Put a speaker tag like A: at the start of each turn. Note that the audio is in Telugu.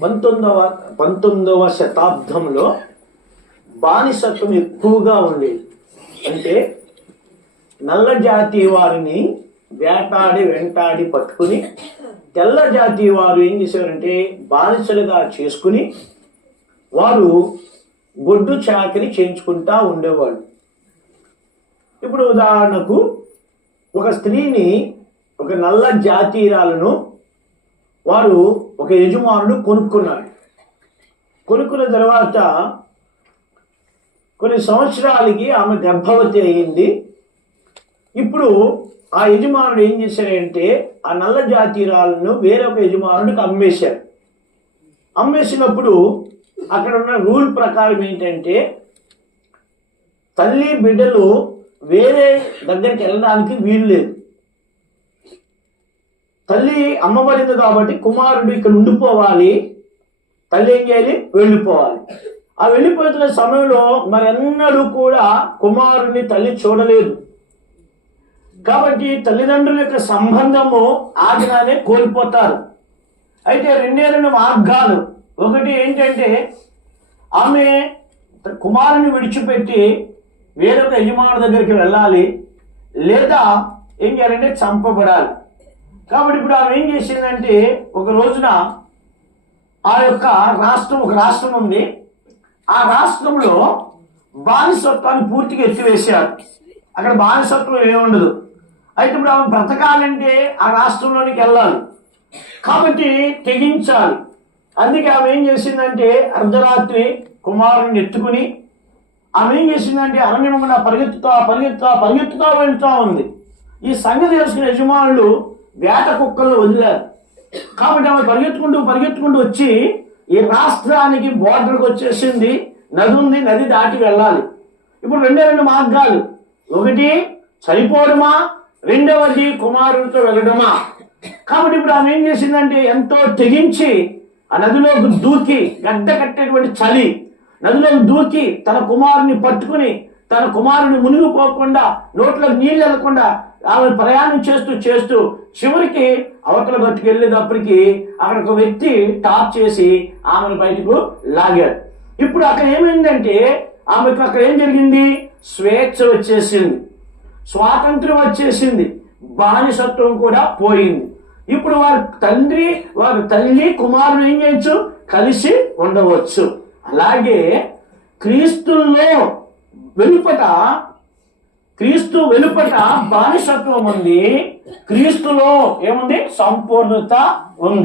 A: పంతొమ్మిదవ పంతొమ్మిదవ శతాబ్దంలో బానిసత్వం ఎక్కువగా ఉండేది. అంటే నల్ల జాతి వారిని వేటాడి వెంటాడి పట్టుకుని తెల్ల జాతి వారు ఏం చేసేవారంటే బానిసలుగా చేసుకుని వారు గొడ్డు చాకరి చేయించుకుంటా ఉండేవాళ్ళు. ఇప్పుడు ఉదాహరణకు ఒక స్త్రీని ఒక నల్ల జాతీయురాలను వారు ఒక యజమానుడు కొనుక్కున్నారు కొనుక్కున్న తర్వాత కొన్ని సంవత్సరాలకి ఆమె గర్భవతి అయ్యింది ఇప్పుడు ఆ యజమానుడు ఏం చేశాడంటే ఆ నల్ల జాతీయురాలను వేరొక యజమానుడికి అమ్మేశాడు. అమ్మేసినప్పుడు అక్కడ ఉన్న రూల్ ప్రకారం ఏంటంటే తల్లి బిడ్డలు వేరే దగ్గరికి వెళ్ళడానికి వీలు లేదు. తల్లి అమ్మబడింది కాబట్టి కుమారుడు ఇక్కడ ఉండిపోవాలి. తల్లి ఏం చేయాలి? వెళ్ళిపోవాలి. ఆ వెళ్ళిపోతున్న సమయంలో మరెన్నడూ కూడా కుమారుడిని తల్లి చూడలేదు. కాబట్టి తల్లిదండ్రుల యొక్క సంబంధము ఆదినానే కోల్పోతారు. అయితే రెండే రెండు మార్గాలు. ఒకటి ఏంటంటే ఆమె కుమారుని విడిచిపెట్టి వేరొక యజమాని దగ్గరికి వెళ్ళాలి. లేదా ఏం చేయాలంటే చంపబడాలి. కాబట్టి ఇప్పుడు ఆమె ఏం చేసిందంటే ఒక రోజున ఆ యొక్క రాష్ట్రం ఒక రాష్ట్రం ఉంది. ఆ రాష్ట్రంలో బానిసత్వాన్ని పూర్తిగా ఎత్తివేశారు. అక్కడ బానిసత్వం ఏముండదు అయితే ఇప్పుడు ఆమె బ్రతకాలంటే ఆ రాష్ట్రంలోనికి వెళ్ళాలి. కాబట్టి తెగించాలి. అందుకే ఆమె ఏం చేసిందంటే అర్ధరాత్రి కుమారుని ఎత్తుకుని ఆమె ఏం చేసిందంటే అరణ్యమున పరిగెత్తుతా పరిగెత్తుతా పరిగెత్తుతా వెళ్తా ఉంది. ఈ సంగతి తెలుసుకున్న యజమానులు వేట కుక్కలను వదిలారు. కాబట్టి ఆమె పరిగెత్తుకుంటూ పరిగెత్తుకుంటూ వచ్చి ఈ రాష్ట్రానికి బోర్డర్కి వచ్చేసింది. నది ఉంది నది దాటి వెళ్ళాలి. ఇప్పుడు రెండే రెండు మార్గాలు. ఒకటి చనిపోవడమా? రెండవది కుమారుడితో వెళ్ళడమా? కాబట్టి ఇప్పుడు ఆమె ఏం చేసిందంటే ఎంతో తెగించి ఆ నదిలోకి దూకి గడ్డ కట్టేటువంటి చలి నదిలోకి దూకి తన కుమారుని పట్టుకుని తన కుమారుని మునిగిపోకుండా నోట్లోకి నీళ్ళు వెళ్ళకుండా ఆమె ప్రయాణం చేస్తూ చేస్తూ చివరికి అవతల గట్టుకు వెళ్ళేటప్పటికి అక్కడ ఒక వ్యక్తి టాప్ చేసి ఆమెను బయటకు లాగాడు. ఇప్పుడు అక్కడ ఏమైందంటే ఆమెకు అక్కడ ఏం జరిగింది? స్వేచ్ఛ వచ్చేసింది. స్వాతంత్రం వచ్చేసింది. బానిసత్వం కూడా పోయింది. ఇప్పుడు వారి తండ్రి వారి తల్లి కుమారుడు ఏం చేయొచ్చు? కలిసి ఉండవచ్చు. అలాగే క్రీస్తుల్లో వెలుపట క్రీస్తు వెలుపట బానిసత్వం ఉంది. క్రీస్తులో ఏముంది? సంపూర్ణత ఉంది.